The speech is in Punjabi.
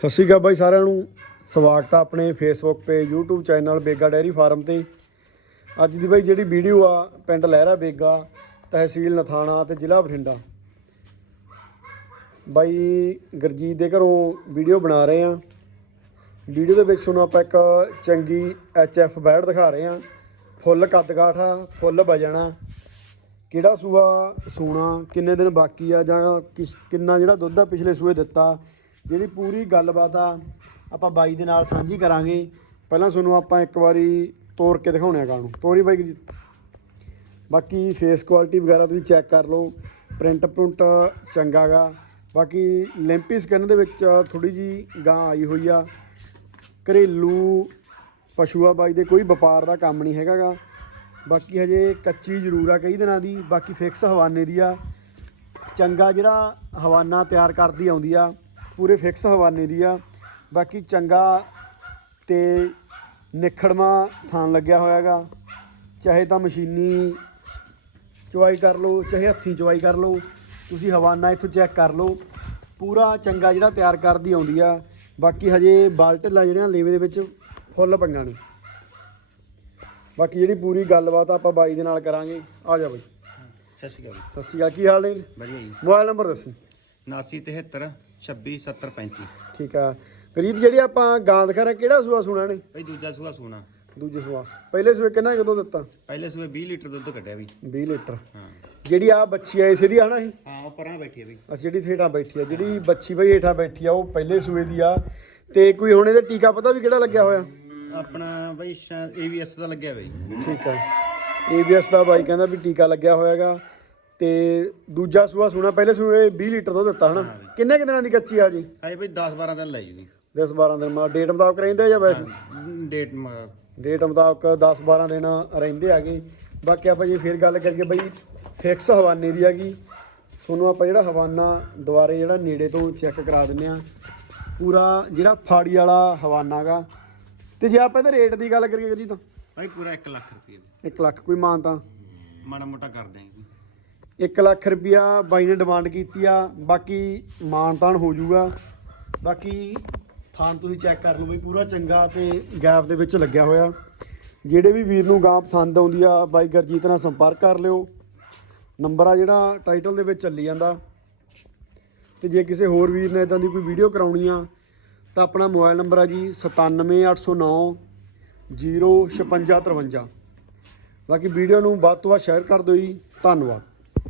ਸਤਿ ਸ਼੍ਰੀ ਅਕਾਲ ਬਾਈ ਸਾਰਿਆਂ ਨੂੰ। ਸਵਾਗਤ ਆ ਆਪਣੇ ਫੇਸਬੁੱਕ ਤੇ, YouTube channel Bega dairy farm ਤੇ। ਅੱਜ ਦੀ ਬਾਈ ਜਿਹੜੀ ਵੀਡੀਓ ਆ, ਪਿੰਡ ਲਹਿਰਾ ਬੇਗਾ, ਤਹਿਸੀਲ ਨਥਾਣਾ ਤੇ ਜ਼ਿਲ੍ਹਾ ਬਠਿੰਡਾ। ਬਾਈ ਗੁਰਜੀਤ ਦੇ ਘਰੋਂ ਵੀਡੀਓ ਬਣਾ ਰਹੇ ਆ। ਵੀਡੀਓ ਦੇ ਵਿੱਚ ਤੁਹਾਨੂੰ ਆਪਾਂ ਇੱਕ ਚੰਗੀ ਐਚਐਫ ਬੈੜ ਦਿਖਾ ਰਹੇ ਆ। ਫੁੱਲ ਕੱਦ ਕਾਠ ਆ, ਫੁੱਲ ਵਜਣ ਕਿਹੜਾ ਸੂਆ ਸੂਣਾ, ਕਿੰਨੇ ਦਿਨ ਬਾਕੀ ਆ, ਜਾਂ ਕਿਸ- ਕਿੰਨਾ ਜਿਹੜਾ ਦੁੱਧ ਆ, ਪਿਛਲੇ ਸੂਏ ਦਿੱਤਾ। ਜਿਹੜੀ ਪੂਰੀ ਗੱਲਬਾਤ ਆ, ਆਪਾਂ ਬਾਈ ਦੇ ਨਾਲ ਸਾਂਝੀ ਕਰਾਂਗੇ। ਪਹਿਲਾਂ ਤੁਹਾਨੂੰ ਆਪਾਂ ਇੱਕ ਵਾਰੀ ਤੋਰ ਕੇ ਦਿਖਾਉਣੇ ਆ ਗਾਂ ਨੂੰ। ਤੋਰੀ ਬਾਈ ਜੀ। ਬਾਕੀ ਫੇਸ ਕੁਆਲਿਟੀ ਵਗੈਰਾ ਤੁਸੀਂ ਚੈੱਕ ਕਰ ਲਓ। ਪ੍ਰਿੰਟ ਪ੍ਰਿੰਟ ਚੰਗਾ ਗਾ। ਬਾਕੀ ਲਿੰਪੀ ਸਕਿਨ ਦੇ ਵਿੱਚ ਥੋੜੀ ਜੀ ਗਾਂ ਆਈ ਹੋਈ ਆ। ਘਰੇਲੂ ਪਸ਼ੂ ਆ ਬਾਈ ਦੇ, ਕੋਈ ਵਪਾਰ ਦਾ ਕੰਮ ਨਹੀਂ ਹੈਗਾ ਗਾ। ਬਾਕੀ ਹਜੇ ਕੱਚੀ ਜ਼ਰੂਰ ਆ ਕਈ ਦਿਨਾਂ ਦੀ। ਬਾਕੀ ਫਿਕਸ ਹਵਾਨੇ ਦੀ ਆ। ਚੰਗਾ ਜਿਹੜਾ ਹਵਾਨਾ ਤਿਆਰ ਕਰਦੀ ਆਉਂਦੀ ਆ। ਪੂਰੇ ਫਿਕਸ ਹਵਾਨੇ ਦੀ ਆ। ਬਾਕੀ ਚੰਗਾ ਤੇ ਨਿਖੜਮਾ ਥਾਂ ਲੱਗਿਆ ਹੋਇਆਗਾ ਚਾਹੇ ਤਾਂ ਮਸ਼ੀਨੀ ਚੁਆਈ ਕਰ ਲਓ ਚਾਹੇ ਹੱਥੀਂ ਚੁਆਈ ਕਰ ਲਓ ਤੁਸੀਂ ਹਵਾਨਾ ਇੱਥੋਂ ਚੈੱਕ ਕਰ ਲਓ। ਪੂਰਾ ਚੰਗਾ ਜਿਹੜਾ ਤਿਆਰ ਕਰਦੀ ਆਉਂਦੀ ਆ। ਬਾਕੀ ਹਜੇ ਬਾਲਟਲਾ ਜਿਹੜੀਆਂ ਲੇਵੇ ਦੇ ਵਿੱਚ ਫੁੱਲ ਪਈਆਂ ਨੇ। ਬਾਕੀ ਜਿਹੜੀ ਪੂਰੀ ਗੱਲਬਾਤ ਆਪਾਂ ਬਾਈ ਦੇ ਨਾਲ ਕਰਾਂਗੇ। ਆ ਜਾ ਬਾਈ। ਸਤਿ ਸ਼੍ਰੀ ਅਕਾਲ। ਸਤਿ ਸ਼੍ਰੀ ਅਕਾਲ ਕੀ ਹਾਲ ਨੇ? ਵਧੀਆ ਜੀ। ਮੋਬਾਈਲ ਨੰਬਰ ਦੱਸੀ। 79 73 26 70 35 ਠੀਕ ਆ। ਗਰੀਬ ਜਿਹੜੀ ਆਪਾਂ ਗਾਂ ਦਿਖਾ ਰਹੇ ਕਿਹੜਾ ਸੂਆ ਸੁਣਾ ਨੇ ਭਾਈ ਦੂਜਾ ਸੂਆ ਸੋਨਾ ਦੂਜੇ ਸੂਆ। ਪਹਿਲੇ ਸੂਏ ਕਿੰਨਾ ਕਦੋਂ ਦਿੱਤਾ? ਪਹਿਲੇ ਸੂਏ 20 ਲੀਟਰ ਦੁੱਧ ਕੱਢਿਆ ਵੀ 20 ਲੀਟਰ। ਹਾਂ। ਜਿਹੜੀ ਆ ਬੱਚੀ ਆ ਇਸੇ ਦੀ ਆਣਾ ਸੀ ਹਾਂ ਉਹ ਪਰਾਂ ਬੈਠੀ ਹੈ ਵੀ ਅੱਛਾ ਜਿਹੜੀ ਥੇਟਾ ਬੈਠੀ ਆ। ਜਿਹੜੀ ਬੱਚੀ ਬਈ ਹੇਠਾਂ ਬੈਠੀ ਆ ਉਹ ਪਹਿਲੇ ਸੂਏ ਦੀ ਆ। ਤੇ ਕੋਈ ਹੁਣ ਇਹਦੇ ਟੀਕਾ ਪਤਾ ਵੀ ਕਿਹੜਾ ਲੱਗਿਆ ਹੋਇਆ? ਆਪਣਾ ਭਾਈ ਏਵੀਐਸ ਦਾ ਲੱਗਿਆ ਬਈ। ਠੀਕ ਆ। ਏਬੀਐਸ ਦਾ ਬਾਈ ਕਹਿੰਦਾ ਵੀ ਟੀਕਾ ਲੱਗਿਆ ਹੋਇਆਗਾ। ਤੇ ਦੂਜਾ ਸੂਆ ਸੁਣਾ ਪਹਿਲੇ ਸੂਏ 20 ਲੀਟਰ ਦੁੱਧ ਦਿੱਤਾ ਹਨਾ? ਕਿੰਨੇ ਕਿ ਦਿਨਾਂ ਦੀ ਕੱਚੀ ਆ ਜੀ? ਆਏ ਭਾਈ 10 12 ਦਿਨ ਲੈ ਜੂਗੀ। 10 12 ਦਿਨ ਮਾ ਡੇਟ ਮੁਤਾਬਕ ਰਹਿੰਦੇ ਜਾਂ ਵੈਸੇ? ਡੇਟ ਡੇਟ ਮੁਤਾਬਕ 10 12 ਦਿਨ ਰਹਿੰਦੇ ਆਗੇ ਬਾਕੀ ਆਪਾਂ ਜੇ ਫੇਰ ਗੱਲ ਕਰੀਏ ਬਈ ਫਿਕਸ ਹਵਾਨੇ ਦੀ ਹੈਗੀ ਤੁਹਾਨੂੰ ਆਪਾਂ ਜਿਹੜਾ ਹਵਾਨਾ ਦੁਬਾਰੇ ਜਿਹੜਾ ਨੇੜੇ ਤੋਂ ਚੈੱਕ ਕਰਾ ਦਿੰਨੇ ਆ ਪੂਰਾ ਜਿਹੜਾ ਫਾੜੀ ਵਾਲਾ ਹਵਾਨਾ ਗਾ। ਤੇ ਜੇ ਆਪਾਂ ਇਹਦੇ ਰੇਟ ਦੀ ਗੱਲ ਕਰੀਏ ਜੀ ਤਾਂ? ਭਾਈ ਪੂਰਾ 1 ਲੱਖ ਰੁਪਏ ਵੀ 1 ਲੱਖ ਕੋਈ ਮਾਨ ਤਾਂ? ਮਾੜਾ ਮੋਟਾ ਕਰ ਦੇਂਗੇ 1 ਲੱਖ ਰੁਪਿਆ ਬਾਈ ਨੇ ਡਿਮਾਂਡ ਕੀਤੀ ਆ, ਬਾਕੀ ਮਾਨ ਤਾਨ ਹੋ ਜਾਊਗਾ। ਬਾਕੀ ਥਾਨ ਤੁਸੀਂ ਚੈੱਕ ਕਰ ਲਓ ਬਈ, ਪੂਰਾ ਚੰਗਾ ਤੇ ਗੈਪ ਦੇ ਵਿੱਚ ਲੱਗਿਆ ਹੋਇਆ। ਜਿਹੜੇ ਵੀ ਵੀਰ ਨੂੰ ਗਾਂ ਪਸੰਦ ਆਉਂਦੀ ਆ, ਬਾਈ ਗਰਜੀਤ ਨਾਲ ਸੰਪਰਕ ਕਰ ਲਿਓ। ਨੰਬਰ ਆ ਜਿਹੜਾ ਟਾਈਟਲ ਦੇ ਵਿੱਚ ਚੱਲੀ ਜਾਂਦਾ। ਤੇ ਜੇ ਕਿਸੇ ਹੋਰ ਵੀਰ ਨੇ ਇਦਾਂ ਦੀ ਕੋਈ ਵੀਡੀਓ ਕਰਾਉਣੀ ਆ, ਤਾਂ ਆਪਣਾ ਮੋਬਾਈਲ ਨੰਬਰ ਆ ਜੀ 97809 05653 ਬਾਕੀ ਵੀਡੀਓ ਨੂੰ ਵੱਧ ਤੋਂ ਵੱਧ ਸ਼ੇਅਰ ਕਰ ਦਿਓ ਜੀ। ਧੰਨਵਾਦ।